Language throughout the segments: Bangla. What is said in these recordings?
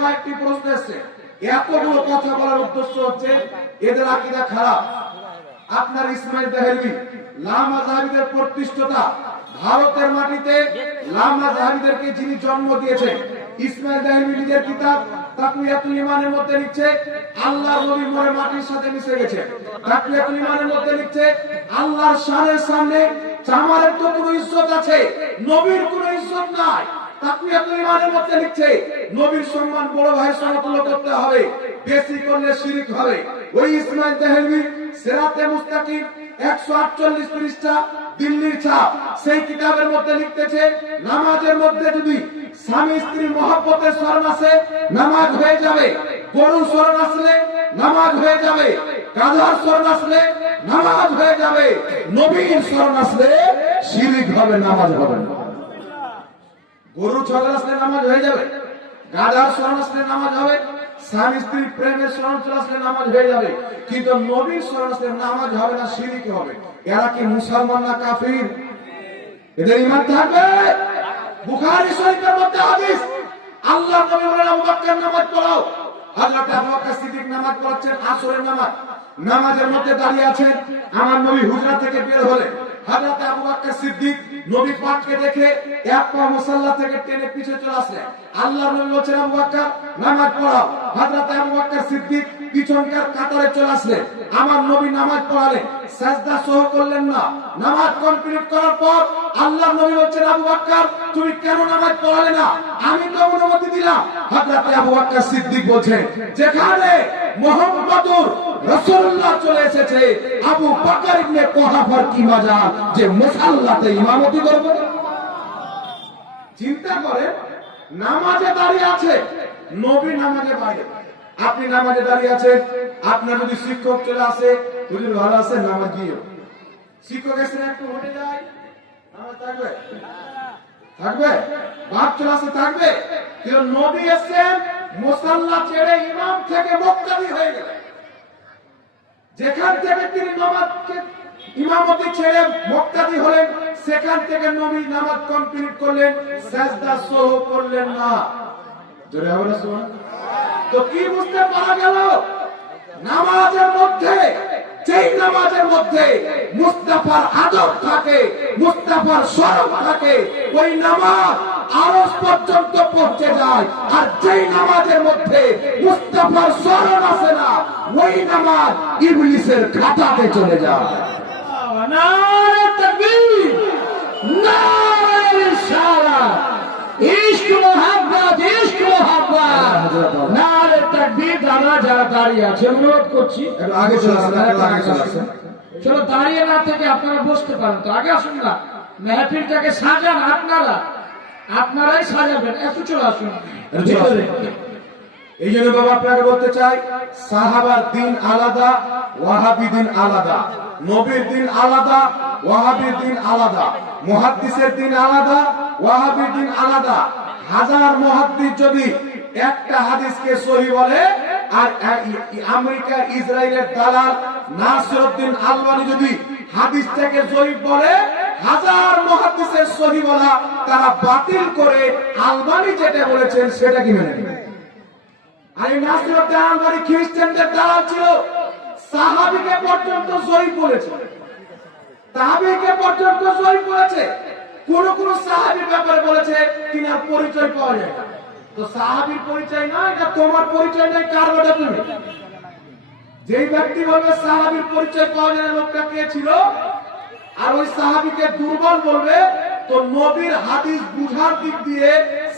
কয়েকটি প্রশ্ন এসেছে। এতগুলো কথা বলার উদ্দেশ্য হচ্ছে এদের আকীদা খারাপ। আপনার ইসমাইল দেহলভী লামা জাহাবিদের প্রতিষ্ঠাতা, ভারতের মাটিতে লামা জাহাবিদেরকে যিনি জন্ম দিয়েছেন, ইসমাইল দেহলভী নিজের কিতাব তাকওয়াতুল ঈমানের মধ্যে লিখছে আল্লাহর নবী মরে মাটির সাথে মিশে গেছে। তাকওয়াতুল ঈমানের মধ্যে লিখছে আল্লাহর শানের সামনে চামারের তো কোনো ইজ্জত আছে, নবীর কোনো ইজ্জত নাই। তাকওয়াতুল ঈমানের মধ্যে লিখছে নবীর সম্মান বড় ভাইয়ের সমতুল্য করতে হবে, বেশি করলে শিরক হবে। ওই ইসমাইল দেহলভী সিরাতে মুস্তাকিম 148 পৃষ্ঠা দিল্লির ছাপ, সেই কিতাবের মধ্যে লিখতেছে নামাজের মধ্যে যদি স্বামী স্ত্রীর মহব্বতের স্মরণ আসে নামাজ হয়ে যাবে, গরু স্মরণ আসলে নামাজ হয়ে যাবে, গাধার স্মরণ আসলে নামাজ হয়ে যাবে, নবীর স্মরণ আসলে শিরক হবে, নামাজ হবে না। গরু স্মরণ আসলে নামাজ হয়ে যাবে, গাধার স্মরণ আসলে নামাজ হবে, স্বামী স্ত্রীর প্রেমের স্মরণ চলে আসলে নামাজ হয়ে যাবে, কিন্তু নবীর স্মরণ আসলে নামাজ হবে না, শিরক হবে। এরা কি মুসলমান না কাফির? এদের ঈমান থাকবে? বুখারী শরীফের মধ্যে হাদিস, আল্লাহর নবী বলেন আবু বকর নামাজ পড়াও। হযরত আবু বকর সিদ্দিক নামাজ পড়াচ্ছেন আসরের নামাজ, নামাজের মধ্যে দাঁড়িয়ে আছেন। আমার নবী হুজরা থেকে বের হলেন, হযরত আবু বকর সিদ্দিক নবী পাককে দেখে এক পা মুসাল্লা থেকে টেনে পিছে চলে আসলেন। আল্লাহর নবী বলেন আবু বকর নামাজ পড়াও। হযরত আবু বকর সিদ্দিক পিছনকার কাতারে চলে আসলেন, আমার নবী নামাজ পড়ালেন, সাজদা সহ করলেন না। নামাজ কমপ্লিট করার পর আল্লাহর নবী বলেন আবু বকর তুমি কেন নামাজ পড়ালে না? আমি তো অনুমতি দিলাম। হযরত আবু বকর সিদ্দিক বলেন যেখানে মুহাম্মদুর রাসূলুল্লাহ চলে এসেছে, আবু বকর ইবনে কুহাফার কি মজাল যে মুসাল্লাতে ইমামতি করবে? চিন্তা করেন, নামাজে দাঁড়িয়ে আছে, নবী নামাজে বাইরে, আপনি নামাজে দাঁড়িয়ে আছেন, আপনার যদি শিক্ষক চলে আসে হুজুর ভালো আছে নামাজ দিও, শিক্ষক এসে একটু উঠে যায়, নামাজ থাকবে? থাকবে? বাপ চলে আসে থাকবে? কিন্তু নবী এসেছেন মুসাল্লা ছেড়ে ইমাম থেকে মুক্তাদি হয়ে গেলেন। যেখান থেকে তিনি নামাজকে ইমামতি ছেড়ে মুক্তাদি হলেন, সেখান থেকে নবী নামাজ কমপ্লিট করলেন, সাজদা সহ করলেন না। জোরে হবে না সুবহানাল্লাহ? তো কি বুঝতে পারা গেল? নামাজের মধ্যে, যেই নামাজের মধ্যে মুস্তাফার আদব থাকে, মুস্তাফার শরফ থাকে, ওই নামাজ আরশ পর্যন্ত পৌঁছে যায়। আর যেই নামাজের মধ্যে মুস্তাফার স্মরণ আসে না, ওই নামাজ ইবলিসের খাতাতে চলে যায়। নারে তাকবীর, নারে রিসালাত, ইশক মোহাব্বত, ইশক মোহাব্বত, নারে তাকবীর। আমরা যারা দাঁড়িয়ে আছে অনুরোধ করছি আগে চলে আসুন। চলো দাঁড়িয়ে না থেকে আপনারা বসতে পারেন, তো আগে আসুন না, মেহফিলটাকে সাজান আপনারাই সাজাবেন, একটু চলে আসুন। এই জন্য বাবা আপনাকে বলতে চাই, সাহাবার দিন আলাদা, ওয়াহাবি দিন আলাদা, নবীর দিন আলাদা, ওয়াহাবির দিন আলাদা, মুহাদ্দিসের দিন আলাদা, ওয়াহাবির দিন আলাদা। হাজার মুহাদ্দিস যদি একটা হাদিসকে সহিহ বলে, আর আমেরিকা ইসরায়েলের দালাল নাসিরউদ্দিন আলবানী যদি হাদিসটাকে জয়ীফ বলে, হাজার মুহাদ্দিসের সহিহ বলা তারা বাতিল করে আলবানী যেটা বলেছেন সেটা কি মেনে নেবে? আর এই নাসিরউদ্দিন আলবানী খ্রিস্টানদের দালাল ছিল, সাহাবীকে পর্যন্ত জয়ীফ বলেছে, তাবেঈকে পর্যন্ত জয়ীফ বলেছে, কোন সাহাবীর ব্যাপারে বলেছে কিনার পরিচয় পাওয়া যায় না। তো সাহাবীর পরিচয় না, এটা তোমার পরিচয় নাই, কার বলে তুমি? যেই ব্যক্তি বলবে সাহাবীর পরিচয় পাওয়া যায় না, লোকটা কে ছিল, আর ওই সাহাবীকে দুর্বল বলবে, তো নবীর হাদিস বুঝার দিক দিয়ে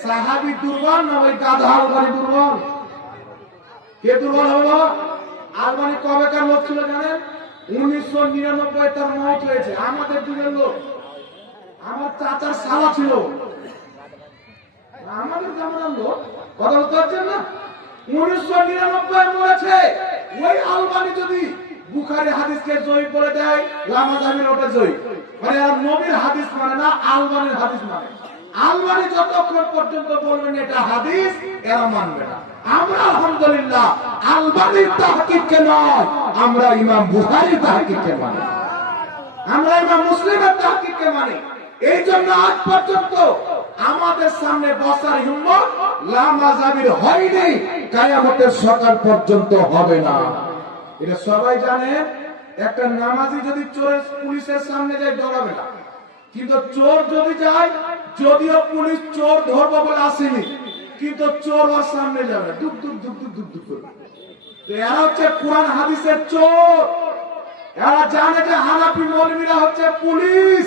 সাহাবী দুর্বল না ওই গাধা আলবানী দুর্বল? কে দুর্বল হবে? আলবানী কবেকার লোক ছিল জানেন? 1999 তার মওত হয়েছে, আমাদের যুগের লোক, আমার চাচার শালা ছিল, আমাদের জামানার লোক। কথা বলতে পারছেন না? 1999 মরেছে। ওই আলবানী যদি বুখারী হাদিসকে জয়ীফ বলে দেয়, লামা জামির ওটা জয়ীফ, মানে আর নবীর হাদিস মানে না, আলবানীর হাদিস মানে। আলবানী যতক্ষণ পর্যন্ত বলবেন এটা হাদিস, এরা মানবে না। আমরা আলহামদুলিল্লাহ আলবানীর তাহকিককে নয়, আমরা ইমাম বুখারীর তাহকিককে মানি, আমরা ইমাম মুসলিমের তাহকিককে মানি। এই জন্য আজ পর্যন্ত আমাদের সামনে বসার হিম্মত লামাযাবির হয়নি, কিয়ামতের সকাল পর্যন্ত হবে না। এটা সবাই জানেন। একটা নামাজি যদি চোরের পুলিশের সামনে যায় ডরাবে না, কিন্তু চোর যদি যায়, যদিও পুলিশ চোর ধরবো বলে আসেনি, কিন্তু চোর ওর সামনে যাবে দুক দুক দুক দুক দুক দুক করে। তো এরা হচ্ছে কোরআন হাদিসের চোর। এরা জানে যে হানাফি মৌলবীরা হচ্ছে পুলিশ।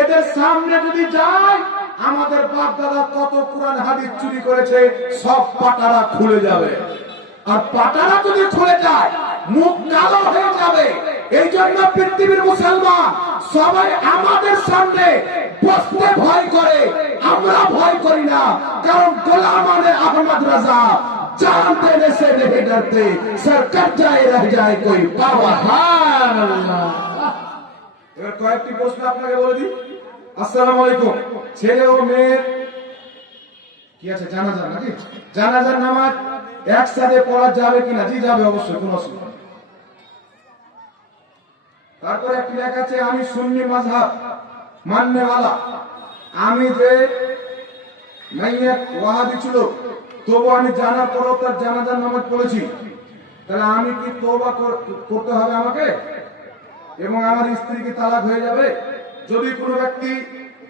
এদের সামনে যদি যায়, আমাদের বাপ দাদা কত কোরআন হাদিস চুরি করেছে সব পাটারা খুলে যাবে। আর পাটারা যদি খুলে যায়, মুখ কালো হয়ে যাবে। এই জন্য পৃথিবীর মুসলমান সবাই আমাদের সামনে বসতে ভয় করে, আমরা ভয় করি না। কারণ গোলাম আহমদ রাজা जान देने से नहीं डरते, सर कट जाए रह जाए कोई बाबा। এবার কয়েকটি প্রশ্ন আপনাকে বলে দিই। আসসালামু আলাইকুম। ছেলে ও মেয়ের কি আছে জানাজা নাকি? জানাজার নামাজ একসাথে পড়া যাবে কিনা? জি যাবে, অবশ্যই, কোনো অসুবিধা নেই। তারপরে একটি লেখা আছে, আমি সুন্নি মাযহাব মাননে वाला। আমি যে মাইয়াত ওয়াহাবি ছিল, তবু আমি জানার পরও তার জানাজার নামাজ পড়েছি, তাহলে আমি কি তওবা করতে হবে আমাকে এবং আমার স্ত্রী কি তালাক হয়ে যাবে? যদি কোনো ব্যক্তি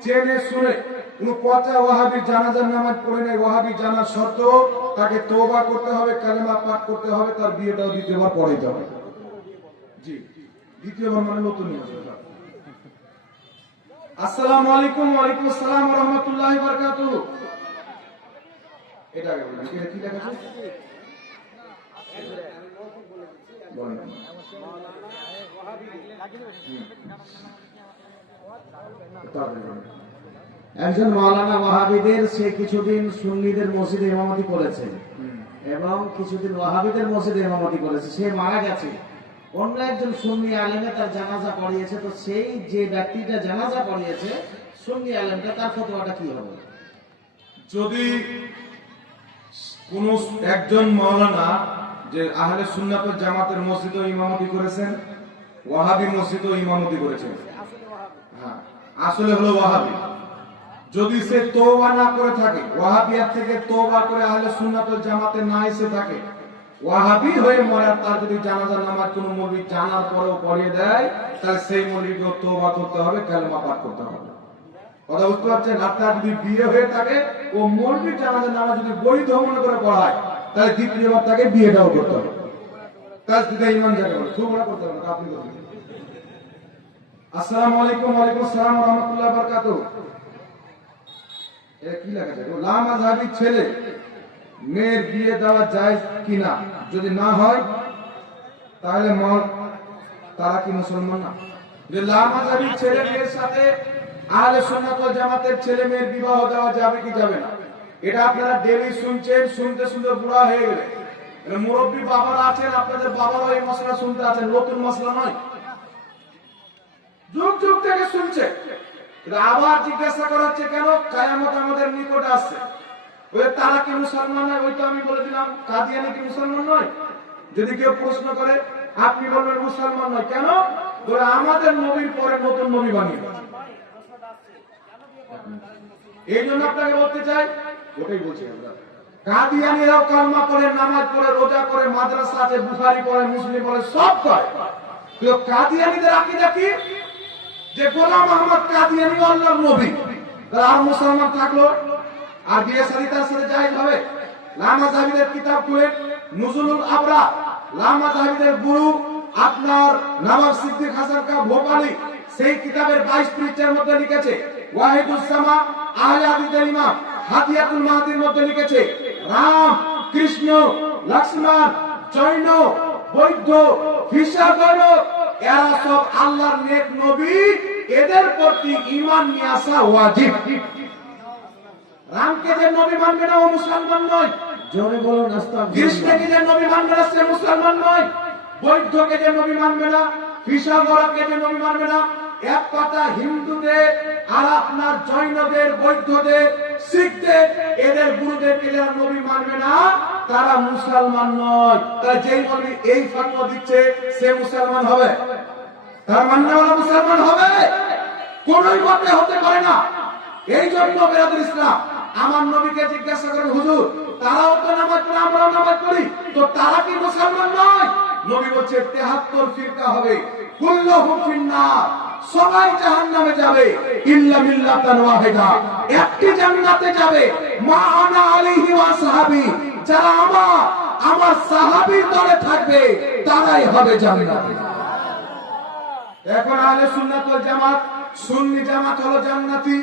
জেনে শুনে কোন পচা ওয়াহাবি জানাজার নামাজ পড়ে নেয়, ওয়াহাবি জানার সত্ত্বেও তাকে তওবা করতে হবে, কালেমা পাঠ করতে হবে, তার বিয়েটাও দ্বিতীয়বার পড়াইতে হবে। জি, দ্বিতীয়বার মানে নতুন নিয়ম। আসসালামু আলাইকুম। ওয়ালাইকুম আসসালাম ওয়া রাহমাতুল্লাহি ওয়া বারাকাতুহু। এটা আগে বলুন, এটা কি লেখা আছে? বলেন। একজন মাওলানা ওয়াহাবিদের সে কিছুদিন সুন্নিদের মসজিদে ইমামতি করেছে এবং কিছুদিন ওয়াহাবিদের মসজিদে ইমামতি করেছে। সে মারা গেছে, অন্য একজন সুন্নি আলেমে তার জানাজা পড়িয়েছে। তো সেই যে ব্যক্তিটা জানাজা পড়িয়েছে সুন্নি আলেমটা, তার ফতোয়াটা কি হবে? যদি কোন একজন মাওলানা যে আহলে সুন্নাত ওয়াল জামাতের মসজিদে ইমামতি করেছেন, ওয়াহাবি মসজিদে ইমামতি করেছেন, হ্যাঁ আসলে হলো ওয়াহাবি, যদি সে তওবা না করে থাকে, ওয়াহাবিয়াত থেকে তওবা করে আহলে সুন্নাত ওয়াল জামাতে না এসে থাকে, ওয়াহাবি হয়ে মরে, তার যদি জানাজার নামাজ কোনো মৌলবি জানার পরেও পড়িয়ে দেয়, তাহলে সেই মৌলবিকে তওবা করতে হবে, কালেমা পাঠ করতে হবে। কথা বুঝতে পারছেন? আপনার যদি বিয়ে হয়ে থাকে, ও মৌলবি জানাজার নামাজ যদি বৈধ মনে করে পড়ায়, তাহলে দ্বিতীয়বার তাকে বিয়েটাও করতে হবে। তার দিতে ইমান যাকে বলে, খুব মনে করতে হবে না। আপনি বলুন। আসসালামু আলাইকুম। ওয়ালাইকুম আসসালাম ওয়া রাহমাতুল্লাহি ওয়া বারাকাতুহু। এটা কি লেখা আছে? লামাযাবি ছেলে মেয়ের বিয়ে দেওয়া যায় কিনা? যদি না হয় তাহলে তারা কি মুসলমান না? যে লামাযাবি ছেলে মেয়ের সাথে আহলে সুন্নাত ওয়াল জামাতের ছেলে মেয়ের বিবাহ দেওয়া যাবে কি যাবে না, এটা আপনারা ডেইলি শুনছেন, শুনতে শুনতে বুড়া হয়ে গেলে। মুরব্বী বাবারা আছেন, আপনাদের বাবারা এই মশলা শুনতে আছেন, নতুন মশলা নয়, যুগ যুগ থেকে শুনছে। আবার জিজ্ঞাসা করা হচ্ছে কেন? কিয়ামত আমাদের নিকটে আসছে। ওই তারা কি মুসলমান নয়? ওই তো আমি বলে দিলাম কাদিয়ানি কি মুসলমান নয়? যদি কেউ প্রশ্ন করে, আপনি বলবেন মুসলমান নয়। কেন? বলে আমাদের নবীর পরে নতুন নবী বানিয়ে। এই জন্য আপনাকে বলতে চাই, ওটাই বলছি আমরা, কাদিয়ানিরাও কালমা পড়ে, নামাজ পড়ে, রোজা করে, মাদ্রাসা আছে, বুখারী পড়ে, মুসলিম পড়ে, সব করে। তো কাদিয়ানিদের আকীদা কি? যে গোলাম আহমদ কাদিয়ানি আল্লাহর নবী। আর মুসলমান থাকলো আর বিয়ে শাদী তার সাথে জায়েজ হবে? লামাযাবিদের কিতাব খুলে নুজুলুল আবরা, লামাযাবিদের গুরু আপনার নবাব সিদ্দিক হাসান কা ভোপালী, সেই কিতাবের 22 পৃষ্ঠার মধ্যে লিখেছে, ওয়াহিদুস সামা আহলে হাদিসের ইমাম হাদিয়াতুল মাহদির মধ্যে লিখেছে, রাম, কৃষ্ণ, লক্ষ্মণ, জৈন, বৌদ্ধ, খ্রিস্টান, এরা সব আল্লাহর নেক নবী, এদের প্রতি ঈমান নিয়ে আসা ওয়াজিব। রামকে যে নবী মানবে না ও মুসলমান নয়। জোরে বলুন আস্তাগফিরুল্লাহ। কৃষ্ণকে যে নবী মানবে না সে মুসলমান নয়। বৌদ্ধকে যে নবী মানবে না, খ্রিস্টানকে যে নবী মানবে না, এক কথা হিন্দুদের আর আপনার জৈনদের, বৌদ্ধদের, শিখদের, এদের গুরুদেরকে যারা নবী মানবে না তারা মুসলমান নয়। তাই যেই নবী এই ফতোয়া দিচ্ছে সে মুসলমান হবে, তার মাননেওয়ালা মুসলমান হবে? কোনই মতে হতে পারে না। এই জন্য বেরাদুল ইসলাম আমার নবীকে জিজ্ঞাসা করেন, হুজুর তারাও তো নামাজ পড়ে আমরাও নামাজ পড়ি, তো তারা কি মুসলমান নয়? নবী বলছে 73 ফিরকা হবে, কুল্লুহুম ফিন্নার, সবাই জাহান্নামে যাবে ইল্লা মিল্লাতান ওয়াহিদা, একটি জান্নাতে যাবে, মা আনা আলাইহি ওয়া সাহাবী, যারা আমার সাহাবীর দলে থাকবে তারাই হবে জান্নাতে। এখন আহলে সুন্নাত ওয়াল জামাত, সুন্নি জামাত হলো জান্নাতি,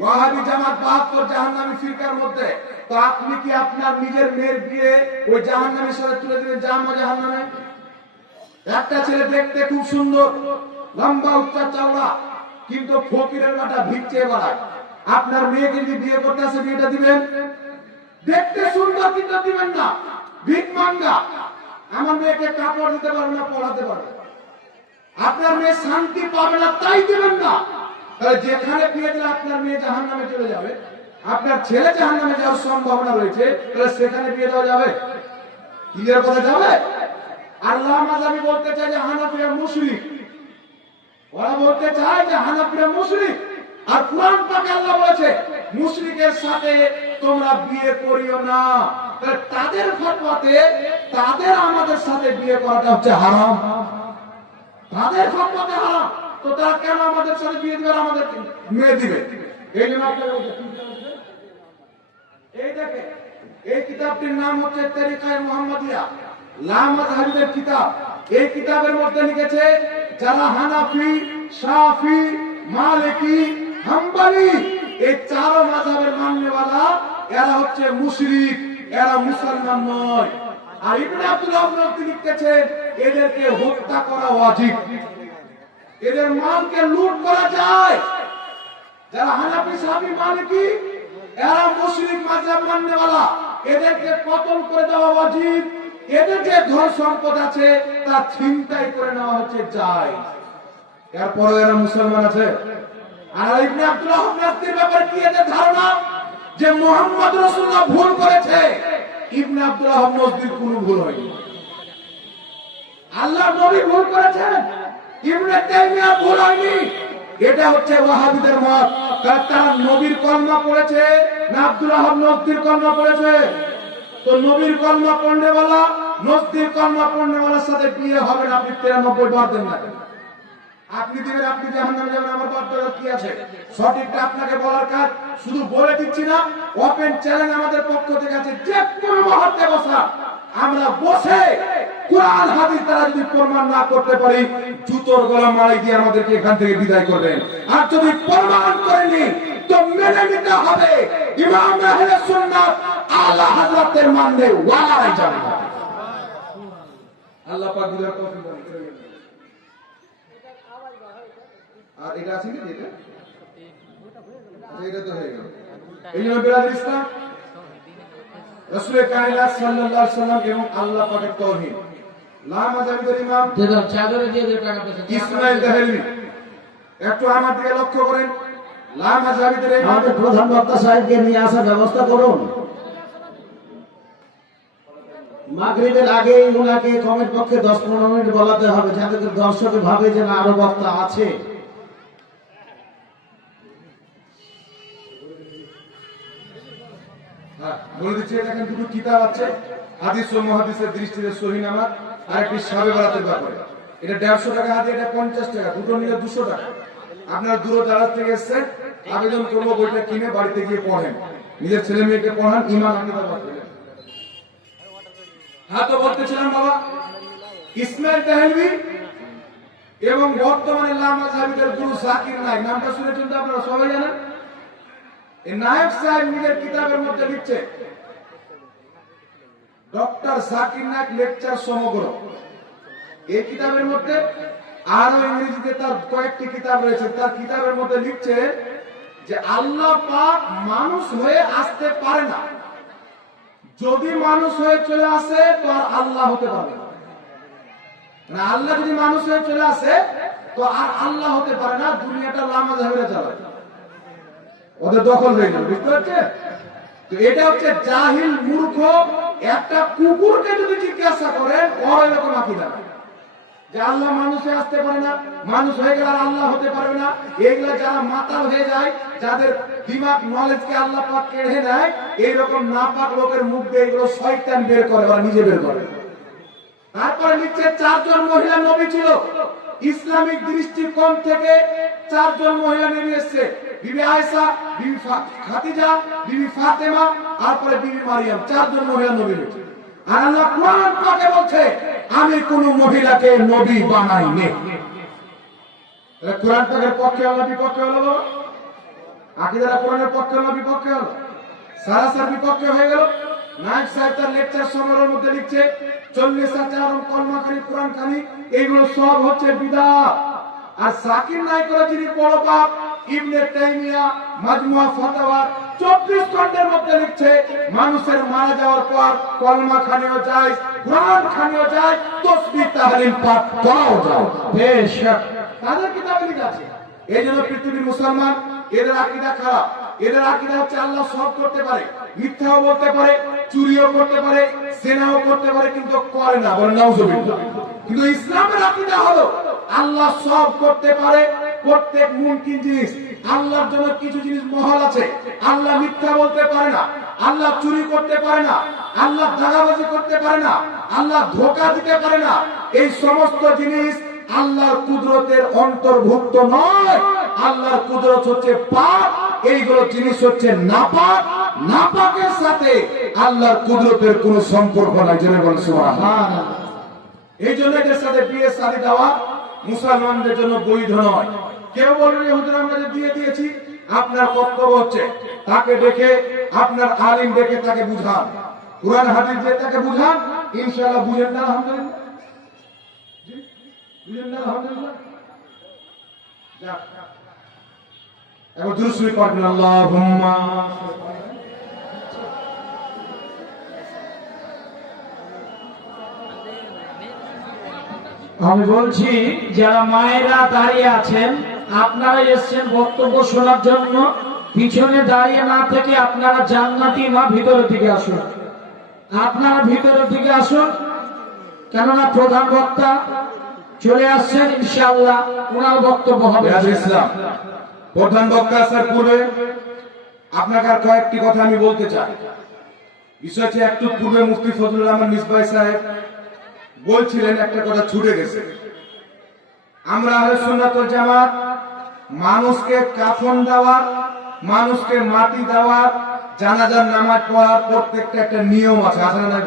ওয়াহাবি জামাত 72 জাহান্নামী ফিরকার মধ্যে। তো আপনি কি আপনার নিজের মেয়ের বিয়ে ওই জাহান্নামের সাথে তুলে দিবেন জাহান্নামে? একটা ছেলে দেখতে খুব সুন্দর, লম্বা উচ্চা চওড়া, কিন্তু ফকিরের বাটা ভিক চেয়ে বেড়ায়, আপনার মেয়েকে যদি বিয়ে করতে আসে বিয়েটা দিবেন? দেখতে সুন্দর কিন্তু দিবেন না, ভিক মাঙ্গা। আমার মেয়েকে কাপড় দিতে পারবে না, পড়াতে পারবে, আপনার মেয়ে শান্তি পাবে না, তাই দিবেন না। তাহলে যেখানে বিয়ে দিলে আপনার মেয়ে জাহান্নামে চলে যাবে, আপনার ছেলে জাহান্নামে যাওয়ার সম্ভাবনা রয়েছে, তাহলে সেখানে বিয়ে দেওয়া যাবে? ক্লিয়ার করা যাবে? আল্লাহ মাযহাবি বলতে চায় যে হানাফিরা মুশরিক, ওরা বলতে চায় যে হানাফিরা মুশরিক, আর কুরআন পাকে আল্লাহ বলেছে মুশরিকের সাথে তোমরা বিয়ে করিও না। তাহলে তাদের ফতোয়াতে তাদের আমাদের সাথে বিয়ে করাটা হচ্ছে হারাম, তাদের ফতোয়াতে হারাম, তো তারা কেন আমাদের সাথে বিয়ে দিবে, আমাদের মেয়ে দিবে? এই জন্য আপনারা এই দেখে এই কিতাবটির নাম হচ্ছে তরিকায়ে মুহাম্মাদিয়া, লামাযহাবীদের কিতাব। এই কিতাবের মধ্যে লিখেছে যারা হানাফি, শাফি, মালিকি, হাম্বলি এই চার মাযহাবের মাননেওয়ালা, এরা হচ্ছে মুশরিক, এরা মুসলমান নয়। আর ইবনে আব্দুল ওয়াহাব লিখতেছেন এদেরকে হত্যা করা ওয়াজিব, এদের মালকে লুট করা যায়। যারা হানাফি, শাফি, মালিকি এরা মুশরিক মাযহাব মাননেওয়ালা, এদেরকে কতল করে দেওয়া ওয়াজিব। এদের যে ধন সম্পদ আছে তা ছিনতাই করে নেওয়া হচ্ছে জায়েজ। এরপরও এরা মুসলমান আছে। আর ইবনে আব্দুল ওয়াহাব নাস্তির ব্যাপারে কি এদের ধারণা যে মুহাম্মদ রাসূলুল্লাহ ভুল করেছে? ইবনে আব্দুল ওয়াহাব নজদির কোনো ভুল হয়নি, আল্লাহ নবী ভুল করেছেন, ইবনে তাইমিয়া ভুল হয়নি। এটা হচ্ছে ওয়াহাবিদের মত। তারা নবীর কলমা পড়েছে না আব্দুল ওয়াহাব নজদির কলমা পড়েছে? তো নবীর কলমা পড়নেওয়ালা নজদির কলমা পড়নেওয়ালার সাথে বিয়ে হবে না। আপনি 93 বার দেন না, আপনি দিবেন, আপনি জাহান্নামে যাবেন, আমার বর্তমান কি আছে? সঠিকটা আপনাকে বলার কাজ, শুধু বলে দিচ্ছি না, ওপেন চ্যালেঞ্জ আমাদের পক্ষ থেকে আছে। যে কোনো মুহূর্তে বসা, আমরা বসে কোরআন হাদিস দ্বারা যদি প্রমাণ না করতে পারি, জুতোর গলা মারি দিয়ে আমাদেরকে এখান থেকে বিদায় করবেন। আর যদি প্রমাণ করেনি তো মেনে নিতে হবে ইমাম আহলে সুন্নাত আলা হযরতের মানে ওয়ালাই জান্নাত। আল্লাহ পাক দিলে তৌফিক দান করেন। আর এটা আছে কি এটা? এটা তো হয়ে গেল। এই জন্য বেরাদুল ইসলাম, রাসূল কায়নাত সাল্লাল্লাহু আলাইহি ওয়াসাল্লাম এবং আল্লাহ পাকের তাওহীদ, লামাযহাবীদের ইমাম ইসমাঈল দেহলভী, একটু আমার দিকে লক্ষ্য করেন। লামাযহাবীদের ইমাম প্রধান বক্তা সাহেবকে নিয়ে আসার ব্যবস্থা করুন। মাগরিবের আগেই উনাকে কমের পক্ষে 10-15 মিনিট বলাতে হবে, যাতে দর্শক ভাবে যে না আরো বক্তা আছে। বলে দিচ্ছি, দেখেন দুটো কিতাব আছে, হাদিস ও মুহাদ্দিসের দৃষ্টিতে সহিহ নামা আর একটি শাবে বারাতের ব্যাপারে। এটা 150 টাকা হাতে, এটা 50 টাকা, দুটো নিলে 200 টাকা। আপনারা দূর দারাজ থেকে এসেছেন, আবেদন করবো বইটা কিনে বাড়িতে গিয়ে পড়েন, নিজের ছেলে মেয়েকে পড়ান, ঈমান আকীদা বাড়বে। হ্যাঁ, তো বলতেছিলাম বাবা, ইসমাঈল দেহলভী এবং বর্তমানে লামাযহাবীদের গুরু জাকির নায়েক, নামটা শুনেছেন তো আপনারা সবাই জানেন? এই নায়েক সাহেব নিজের কিতাবের মধ্যে লিখছে, ডক্টর জাকির নায়েক লেকচার সমগ্র। এই কিতাবের মধ্যে আরো ইংরেজিতে তার কয়েকটি কিতাব রয়েছে। তার কিতাবের মধ্যে লিখছে যে আল্লাহ পাক মানুষ হয়ে আসতে পারে না, যদি মানুষ হয়ে চলে আসে তো আর আল্লাহ হতে পারে না। আল্লাহ যদি মানুষ হয়ে চলে আসে তো আর আল্লাহ হতে পারে না। দুনিয়াটা লামাযহাবীরা চালায়, ওদের দখল হয়ে যাবে, বুঝতে পারছে? তো এটা হচ্ছে জাহিল মূর্খ। একটা কুকুরকে যদি জিজ্ঞাসা করেন ওর এরকম আকীদা, যে আল্লাহ মানুষে আসতে পারে না, মানুষ হয়ে গেলে আর আল্লাহ হতে পারবে না, এগুলা যারা মাতাল হয়ে যায়, যাদের দিমাগ নলেজকে আল্লাহ পাক কেড়ে নেয়, এইরকম নাপাক লোকের মুখ দিয়ে এগুলো শয়তান বের করে, ওরা নিজে বের করে। তারপরে নিচে 4 জন মহিলা নবী ছিল। ইসলামিক দৃষ্টিকোণ থেকে 4 জন মহিলা নবী এসেছে, বিবি আয়েশা, বিবি খাদিজা, বিবি ফাতেমা, আর পরে বিবি মারিয়াম। 4 জন মহিলা নবী। আর আল্লাহ কোরআন পাকে বলছে আমি কোন মহিলাকে নবী বানাইনি। তাহলে কোরআন পাকের পক্ষে হলো বিপক্ষে হলো, আকীদারা কোরআনের পক্ষে হলো বিপক্ষে হলো, সারাসার বিপক্ষে হয়ে গেল। নায়ক সাহেব তার লেকচার সমারোহের মধ্যে লিখছে 40 আচারণ কলমাখানি কোরআন খানি এগুলো সব হচ্ছে বিদআত। আর জাকির নায়করা যিনি বড় বাপ ইবনে তাইমিয়া মাজমুয়া ফাতাওয়া 24 খণ্ডের মধ্যে লিখছে মানুষের মারা যাওয়ার পর কলমা খানিও যায়, কোরআন খানিও যায়, তাসবিহ তাহলিল পাঠ করাও যায়। বেশক তাদের কিতাবে লেখা আছে। এই জন্য পৃথিবীর মুসলমান এদের আকীদা খারাপ। এদের আকীদা হচ্ছে আল্লাহ সব করতে পারে, মিথ্যাও বলতে পারে, চুরিও করতে পারে, জিনাও করতে পারে, কিন্তু করে না। বলেন নাউজুবিল্লাহ। কিন্তু ইসলামের আকীদা হলো আল্লাহ সব করতে পারে, প্রত্যেক মুমকিন জিনিস আল্লাহর জন্য কিছু জিনিস মহল আছে। আল্লাহ মিথ্যা বলতে পারে না, আল্লাহ চুরি করতে পারে না, আল্লাহ দাগাবাজি করতে পারে না, আল্লাহ ধোঁকা দিতে পারে না। এই সমস্ত জিনিস আল্লাহর কুদরতের অন্তর্ভুক্ত নয়। আল্লাহর কুদরত হচ্ছে পাক, এইগুলো জিনিস হচ্ছে নাপাক। নাপাকের সাথে আল্লাহর কুদরতের কোনো সম্পর্ক নাই। জেনে বলেন সুবহানাল্লাহ। এই জন্য এদের সাথে বিয়ে শাদী দেওয়া মুসলমানদের জন্য বৈধ নয়। কেউ বলবে হুজুর আমরা যে দিয়ে দিয়েছি, আপনার কর্তব্য হচ্ছে তাকে দেখে, আপনার আলিম দেখে তাকে বুঝান, কোরআন হাদিস দিয়ে তাকে বুঝান। ইনশাআল্লাহ বুঝেন না আলহামদুলিল্লাহ, বুঝেন না আলহামদুলিল্লাহ। যাক এখন দুরূদ শরীফ পড়বেন আল্লাহুম্মা। আমি বলছি যারা মায়েরা দাঁড়িয়ে আছেন, আপনারা এসেছেন বক্তব্য শোনার জন্য, পিছনে দাঁড়িয়ে না থেকে আপনারা জান্নাতি মা ভিতরের দিকে আসুন। আপনারা ভিতরের দিকে আসুন, কেননা প্রধান বক্তা চলে আসছেন, ইনশাআল্লাহ ওনার বক্তব্য হবে। ইসলাম প্রধান বক্তা আসার পূর্বে আপনাকে আর কয়েকটি কথা আমি বলতে চাই। বিষয় হচ্ছে একটু পূর্বে মুফতি ফজলুর রহমান মিসবাহ সাহেব বলছিলেন, একটা কথা ছুটে গেছে। আমরা আহলে সুন্নাত ওয়াল জামাত মানুষকে কাফন দেওয়ার, মানুষকে মাটি দেওয়ার, জানাজার নামাজ পড়ার প্রত্যেকটা একটা নিয়ম আছে, আছে না নাই?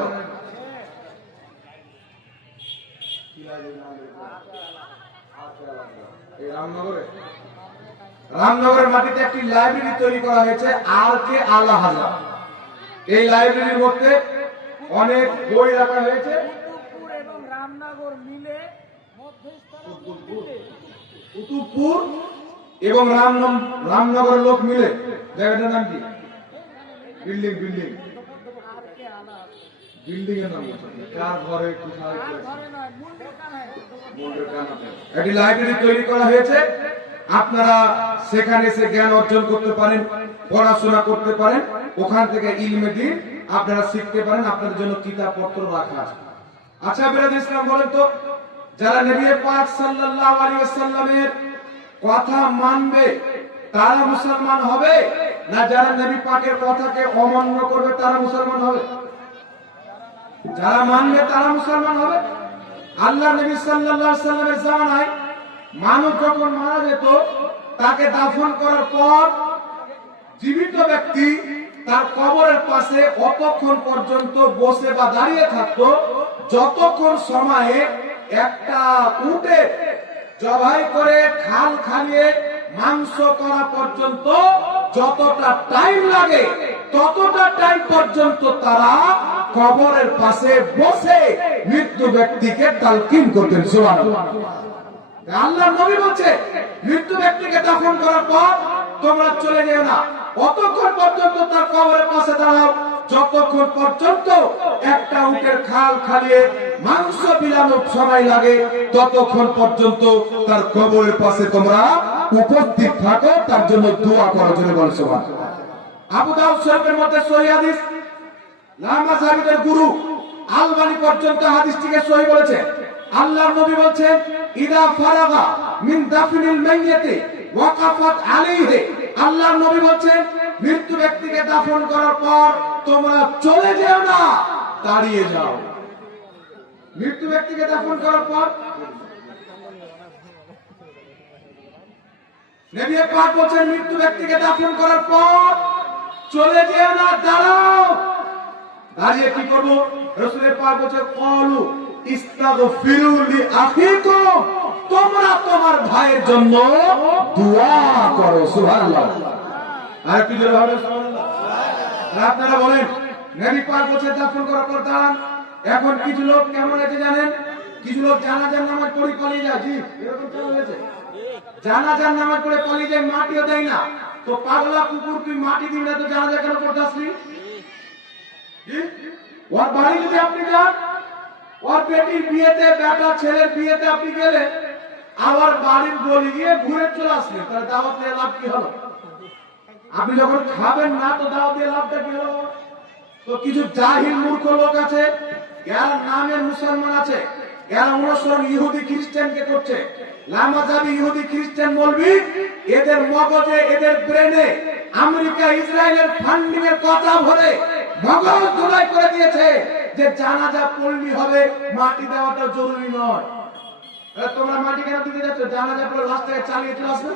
রামনগরের মাটিতে একটি লাইব্রেরি তৈরি করা হয়েছে, আর কে আলা হাজরা। এই লাইব্রেরির মধ্যে অনেক বই রাখা হয়েছে। কুতুবপুর এবং রামনগরের লোক মিলে, জায়গাটার নাম কি? বিল্ডিং বিল্ডিং বিল্ডিং এর নাম কার ঘরে কোথায়? একটি লাইব্রেরি তৈরি করা হয়েছে। আপনারা সেখানে এসে জ্ঞান অর্জন করতে পারেন, পড়াশোনা করতে পারেন, ওখান থেকে ইলমে দ্বীন আপনারা শিখতে পারেন। আপনাদের জন্য কিতাবপত্র রাখা আছে। আচ্ছা বিরাদ ইসলাম বলেন তো, যারা নবী পাক সাল্লাল্লাহু আলাইহি ওয়াসাল্লামের কথা মানবে তারা মুসলমান হবে, না যারা নবী পাকের কথাকে অমান্য করবে তারা মুসলমান হবে? যারা মানবে তারা মুসলমান হবে। আল্লাহ নবী সাল্লাল্লাহু আলাইহি ওয়াসাল্লামের জামানায় মানুষ যখন মারা যেত, তাকে দাফন করার পর জীবিত ব্যক্তি তার কবরের পাশে অতক্ষণ পর্যন্ত বসে বা দাঁড়িয়ে থাকতো যতক্ষণ সময়ে একটা উটে জবাই করে খাল খালিয়ে মাংস করা পর্যন্ত যতটা টাইম লাগে, ততটা টাইম পর্যন্ত তারা কবরের পাশে বসে মৃত্যু ব্যক্তিকে তালকিন করতেন। সুবহানাল্লাহ। আল্লাহর নবী বলছে মৃত্যু ব্যক্তিকে দাফন করার পর তোমরা চলে যেও না, অতক্ষণ পর্যন্ত তার কবরের পাশে দাঁড়াও যতক্ষণ পর্যন্ত একটা উটের খাল খালিয়ে মাংস বিলানোর সময় লাগে, ততক্ষণ পর্যন্ত তার কবরের পাশে তোমরা উপস্থিত থাকো, তার জন্য দোয়া করার জন্য বলছো। আবু দাউদ শরীফের মধ্যে সহিহ হাদিস, লামা সাহাবীদের গুরু আলবানী পর্যন্ত হাদিসটিকে সহিহ বলেছে। আল্লাহর নবী বলছেন ইদা ফারাগা মিন দাফনিল মাইয়িতি ওয়াকাফাত আলাইহি, আল্লাহর নবী বলছেন মৃত্যু ব্যক্তিকে দাফন করার পর তোমরা চলে যেও না, দাঁড়িয়ে যাও। মৃত্যু ব্যক্তিকে দাফন করার পর নবী পাক বলেন মৃত্যু ব্যক্তিকে দাফন করার পর চলে যেও না, দাঁড়াও। দাঁড়িয়ে কি করব? রাসূলের পাক বলেন ক্বালু ইস্তাগফিরু লিআখিকুম, তোমরা তোমার ভাইয়ের জন্য দোয়া করো। সুবহানাল্লাহ। আর কি জোরে হবে সুবহানাল্লাহ। আপনারা বলেন নবী পাক বলেন দাফন করার পর দাঁড়ান। এখন কিছু লোক কেমন আছে জানেন? কিছু লোক জানাজার নামাজ পড়ে পালিয়ে যায়। জি, এরকম চালু হয়েছে। জানাজার নামাজ পড়ে পালিয়ে যায়, মাটিও দেয় না। তো পাগলা কুকুর, তুই মাটি দিবি না তো জানাজা কেন পড়তে আসলি? জি, ওর বাড়ি যদি আপনি যান, ওর বেটির বিয়েতে, বেটা ছেলের বিয়েতে আপনি গেলেন, আবার বাড়ির গলি গিয়ে ঘুরে চলে আসলেন, তাহলে দাওয়াত দিয়ে লাভ কি হলো? আপনি যখন খাবেন না তো দাওয়াত দিয়ে লাভটা কি হলো? তো কিছু জাহিল মূর্খ লোক আছে, এরা নামের মুসলমান আছে, এরা অনুসরণ ইহুদি খ্রিস্টানকে করছে। লামাজাবি ইহুদি খ্রিস্টান বলবি, এদের মগজে, এদের ব্রেনে আমেরিকা ইসরায়েলের ফান্ডিং এর কথা ভরে মগজ ধুলাই করে দিয়েছে যে জানাজা পড়লি হবে, মাটি দেওয়াটা জরুরি নয়। তোমরা মাটি কেন দিতে যাচ্ছ? জানাজা পড়ে লাশটাকে চালিয়ে চলে আসবে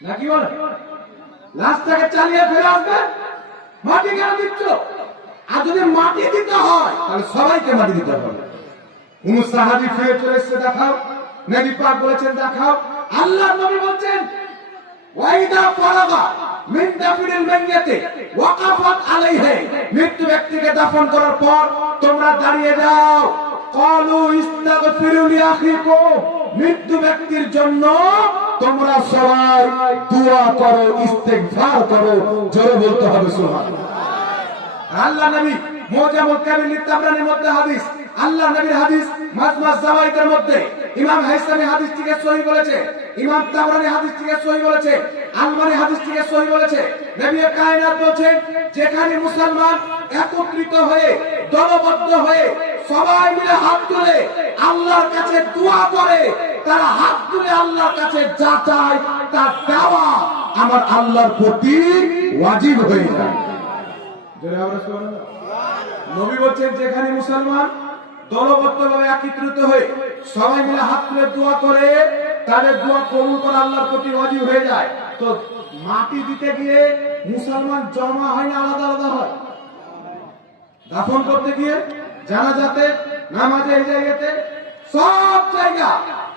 নাকি? বলে লাশটাকে চালিয়ে ফেলে আসবে, মাটি কেন দিচ্ছ? আর যদি মাটি দিতে হয় তাহলে সবাইকে মাটি দিতে হবে। কোন সাহাবী ফিরে চলে এসে দেখাও, নবী পাক বলেছেন দেখাও। আল্লাহর নবী বলেন ওয়াইদা ফারাগা মিন দাফনিল মাইয়িতি ওয়াকাফাত আলাইহি, মৃত্যু ব্যক্তিকে দাফন করার পর তোমরা দাঁড়িয়ে যাও। ক্বালু ইস্তাগফিরু লিআখিকুম, মৃত্যু ব্যক্তির জন্য তোমরা সবাই দোয়া করো, ইস্তেগফার করো। জোরে বলতে হবে সুবহানাল্লাহ। আল্লাহ নবী মুজামুল কাবির তাবরানির মধ্যে হাদিস, আল্লাহ নবীর হাদিস মাজমা জাওয়াইদের মধ্যে ইমাম হাইসামি হাদিসটিকে সহিহ বলেছে, ইমাম তাবরানি হাদিসটিকে সহিহ বলেছে, আলমানি হাদিসটিকে সহিহ বলেছে। নবী কায়নাত বলেন যেখানে মুসলমান একত্রিত হয়ে, দলবদ্ধ হয়ে সবাই মিলে হাত তুলে আল্লাহর কাছে দোয়া করে, তারা হাত তুলে আল্লাহর কাছে যা চায় তা দেওয়া আমার আল্লাহর প্রতি ওয়াজিব হয়ে যায়। নবী বলছেন যেখানে মুসলমান দলবদ্ধভাবে একত্রিত হয়ে সবাই মিলে হাত তুলে দোয়া করে, তাদের দোয়া কবুল করা আল্লাহর প্রতি ওয়াজিব হয়ে যায়। তো মাটি দিতে গিয়ে মুসলমান জমা হয় না, আলাদা আলাদা হয়? দাফন করতে গিয়ে, জানাজাতে, নামাজে, এই জায়গাতে, সব জায়গা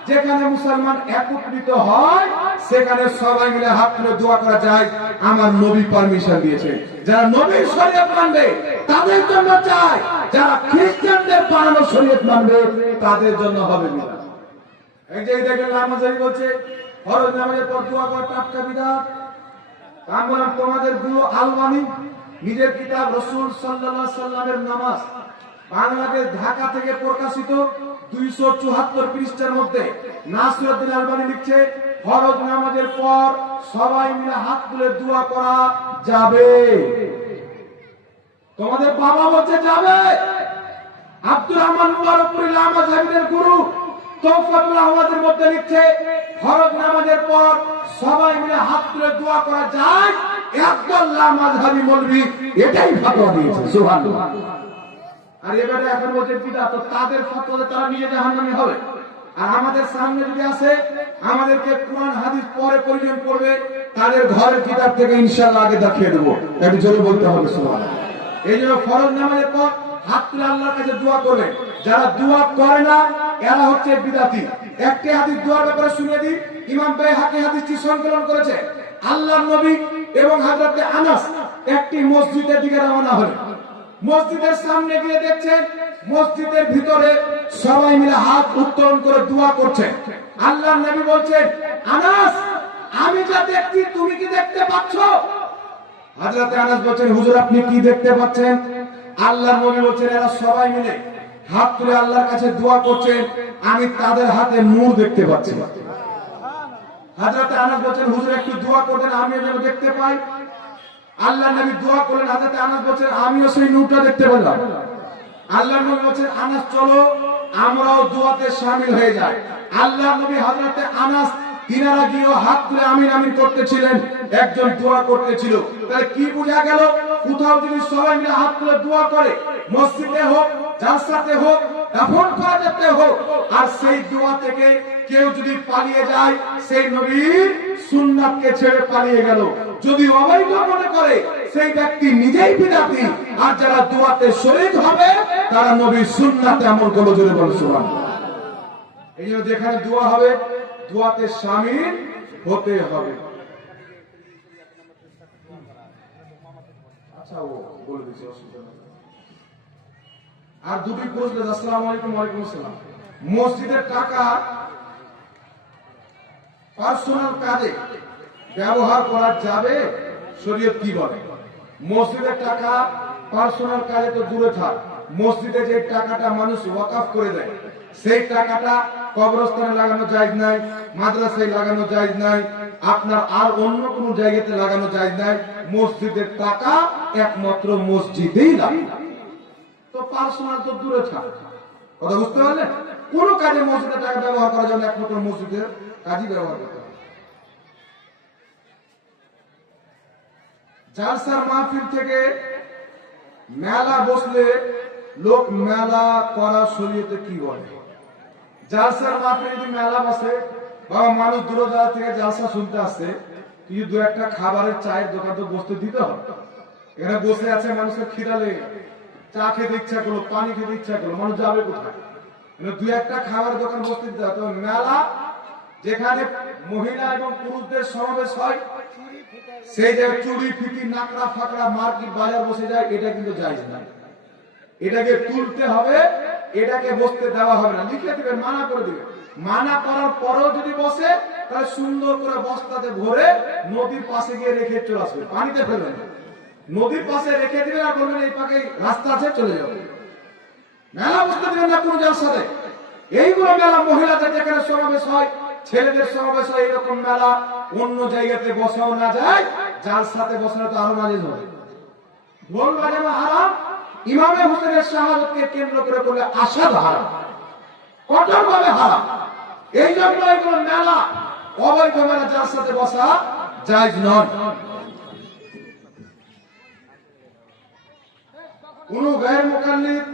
যেখানে মুসলমান একত্রিত হয় সেখানে সবাই মিলে হাত তুলে দোয়া করা যায়। আমার নবী পারমিশন দিয়েছে। যারা নবীর শরীয়ত মানবে তাদের জন্য চাই, যারা খ্রিস্টানদের বানানো শরীয়ত মানবে তাদের জন্য হবে না। এই যে দেখেন নামাজ বলছে ফরজ নামাজের পর দোয়া করা টাটকা বিধাত। আমি বললাম তোমাদের গুরু আলবানি নিজের কিতাব রাসূল সাল্লাল্লাহু আলাইহি সাল্লামের নামাজ, বাংলাদেশ ঢাকা থেকে প্রকাশিত 274 পৃষ্ঠার মধ্যে নাসিরউদ্দিন আলবানি লিখছে ফরজ নামাজের পর সবাই মিলে হাত তুলে দোয়া করা যাবে। তোমাদের বাবা বলছে যাবে। আব্দুর রহমান মুবারকপুরি লামা সাহেবের গুরু তোফাতুল আহওয়াজের মধ্যে লিখছে ফরজ নামাজের পর সবাই মিলে হাত তুলে দোয়া করা যায়। একদল লামাযহাবী মৌলভী এটাই ফতোয়া দিয়েছে। সুবহানাল্লাহ। আর এবারে এখন বলছে বিদআত, তো তাদের ফতোয়াতে তারা নিজে জাহান্নামী হবে। আর আমাদের সামনে যদি আসে আমাদেরকে কোরআন হাদিস পরে পরিজন করবে, তাদের ঘরের কিতাব থেকে ইনশাআল্লাহ আগে দেখিয়ে দেবো। একটু জোরে বলতে হবে সুবহানাল্লাহ। এই জন্য ফরজ নামাজের পর হাত তুলে আল্লাহর কাছে দোয়া করবে। যারা দোয়া করে না এরা হচ্ছে বিদআতি। একটি হাদিস দোয়ার ব্যাপারে শুনিয়ে দিই। ইমাম বাইহাকী হাদিসটি সংকলন করেছে। আল্লাহর নবী এবং হযরত আনাস একটি মসজিদের দিকে রওনা হলেন। মসজিদের সামনে গিয়ে দেখছেন মসজিদের ভিতরে সবাই মিলে হাত উত্তোলন করে দোয়া করছে। আল্লাহর নবী বলছেন, আনাস আমি যা দেখছি তুমি কি দেখতে পাচ্ছ? হযরত আনাস বলছেন, হুজুর আপনি কি দেখতে পাচ্ছেন? আল্লাহর নবী বলছেন, এরা সবাই মিলে হাত তুলে আল্লাহর কাছে দোয়া করছেন, আমি তাদের হাতে নূর দেখতে পাচ্ছি। হযরত আনাস বলছেন, হুজুর একটু দোয়া করবেন আমি যেন দেখতে পাই। আল্লাহর নবী দোয়া করলেন, হযরত আনাস বলছেন আমিও সেই নূরটা দেখতে পেলাম। আল্লাহ নবী বলেছেন আনাস চলো আমরাও দোয়াতে শামিল হয়ে যাই। আল্লাহ নবী হযরতে আনাস তিনারা গিয়েও হাত তুলে আমিন আমিন করতেছিলেন, একজন দোয়া করতেছিল। তাহলে কি বোঝা গেল? কোথাও যদি সবাই মিলে হাত তুলে দোয়া করে, মসজিদে হোক, জালসাতে হোক, দাফন করা যেতে হোক, আর সেই দোয়া থেকে কেউ যদি পালিয়ে যায়, সেই নবীর সুন্নাতকে ছেড়ে পালিয়ে গেল। যদি অবৈধ মনে করে, সেই ব্যক্তি নিজেই বিদআতি, আর যারা দোয়াতে শরীক হবে তারা নবীর সুন্নাতে আমল করবে। জোরে বলুন সুবহানাল্লাহ। এই জন্য যেখানে দোয়া হবে দোয়াতে শামিল হতে হবে। আচ্ছা ও বলে দিচ্ছি, অসুবিধা নেই। আর দুটি প্রশ্ন, আসসালামু আলাইকুম। ওয়ালাইকুম আসসালাম। মসজিদের টাকা পার্সোনাল কাজে ব্যবহার করা যাবে? শরীয়ত কি বলে? মসজিদের টাকা পার্সোনাল কাজে তো দূরে থাক, মসজিদে যে টাকাটা মানুষ ওয়াকফ করে দেয়, সেই টাকাটা কবরস্থানে লাগানো জায়েজ নাই, মাদ্রাসায় লাগানো জায়েজ নাই, আপনার আর অন্য কোন জায়গাতে লাগানো জায়েজ নাই। মসজিদের টাকা একমাত্র মসজিদেই লাগে। তো পার্সোনাল তো দূরে থাক, কথা বুঝতে পারলেন? কোন কাজে মসজিদের টাকা ব্যবহার করা যাবে, একমাত্র মসজিদের কাজই ব্যবহার করতে হবে। জালসার মাহফিল থেকে মেলা বসলে লোক মেলা করা শরীয়তে কি বলে? জালসার মাহফিলে যদি মেলা বসে, বাবা মানুষ দূর দূরান্ত থেকে জালসা শুনতে আসছে, কিন্তু দু একটা খাবারের চায়ের দোকান তো বসতে দিতে হবে। এখানে বসে আছে মানুষের খিদা লেগে, চা খেতে ইচ্ছা করলো, পানি খেতে ইচ্ছা করলো, মানুষ যাবে কোথায়? দু একটা খাবার দোকান বসতে দিতে হবে। তবে মেলা যেখানে মহিলা এবং পুরুষদের সমাবেশ হয়, সেই যে চুরি ফিটি নাকড়া ফাকড়া মার্কেট বাজার বসে যায়, এটা কিন্তু জায়েজ না। এটাকে তুলতে হবে, এটাকে বসতে দেওয়া হবে না। লিখে দিবেন, মানা করে দিবেন। মানা করার পরেও যদি বসে, তাহলে সুন্দর করে বস্তাতে ভরে নদীর পাশে গিয়ে রেখে চলে আসবে, পানিতে ফেলবেন। নদীর পাশে রেখে দিবেন আর বলবেন এই পাকে রাস্তা আছে, চলে যাবে। মেলা বসতে দিবেন না কোন জালসাতে। এইগুলো মেলা মহিলাদের যেখানে সমাবেশ হয়, ছেলেদের সমাবেশ হয়, এরকম মেলা অন্য জায়গাতে বসাও না যায়, জালসাতে বসানো তো আরো নাজিজ হবে। ঢোল বাজানো হারাম, ইমামে হোসেনের শাহাদাতকে কেন্দ্র করে করলে আসাদ হারাম, কঠোর ভাবে হারাম। এই জন্য এগুলো মেলা, অবৈধ মেলা জালসাতে বসা জায়েজ নয়। কোন গায়ের মুকাল্লিদ,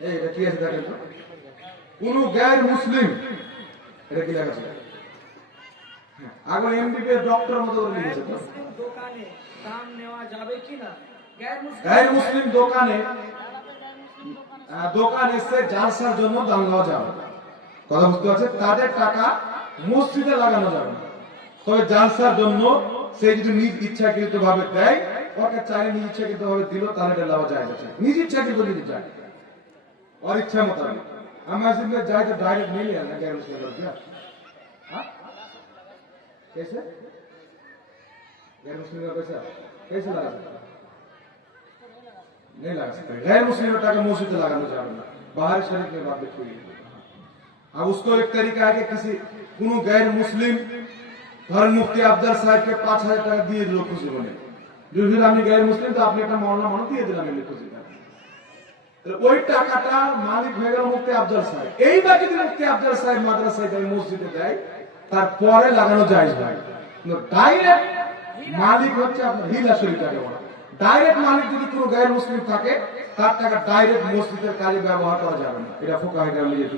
এই এটা কি আছে দেখেন তো, কোন গায়ের মুসলিম, এটা কি লেখা আছে? আগে এমবিবিএস ডক্টর মতো করে লিখেছে তো। দোকানে দাম নেওয়া যাবে কিনা? গায়ের মুসলিম দোকানে এসে জালসার জন্য দাম নেওয়া যাবে, কথা বুঝতে পারছে? তাদের টাকা মসজিদে লাগানো যাবে না। তবে জালসার জন্য সে যদি নিজ ইচ্ছাকৃত ভাবে দেয়, ওকে চাইলে নিজ ইচ্ছাকৃত ভাবে দিল, তাহলে এটা নেওয়া যায় না। নিজ ইচ্ছাকৃত যদি যায়, और इच्छा मुताबिक हम मस्जिद में जाए तो डायरेक्ट नहीं लिया ना गैर मुस्लिम लोग क्या? कैसे गैर मुस्लिम का पैसा कैसे लगा सकते? नहीं लगा सकते। गैर मुस्लिम का टाका मस्जिद में लगाना जाए ना, बाहर शरीफ में बात लिखी हुई है। अब उसको एक तरीका है कि किसी कोनो गैर मुस्लिम धर्म मुफ्ती अफजल साहब के 5000 টাকা দিয়ে দিল খুশি বলে, যদি আমি গैर মুসলিম তো আপনি একটা মওলানা মানো দিয়ে দিলাম এমনি খুশি। ওই টাকাটা মালিক হয়ে গেল মুফতি আফজল সাহেব। এইবার যদি মুফতি আফজল সাহেব মাদ্রাসায় দেয়, মসজিদে দেয়, তারপরে লাগানো যায় না। ডাইরেক্ট মালিক হচ্ছে আপনার হিলা শরীফ টাকা বলা। ডাইরেক্ট মালিক যদি কোনো গায়ের মুসলিম থাকে, তার টাকা ডাইরেক্ট মসজিদের কাজে ব্যবহার করা যাবে না। এটা ফুকাহায়ে লিখেছে।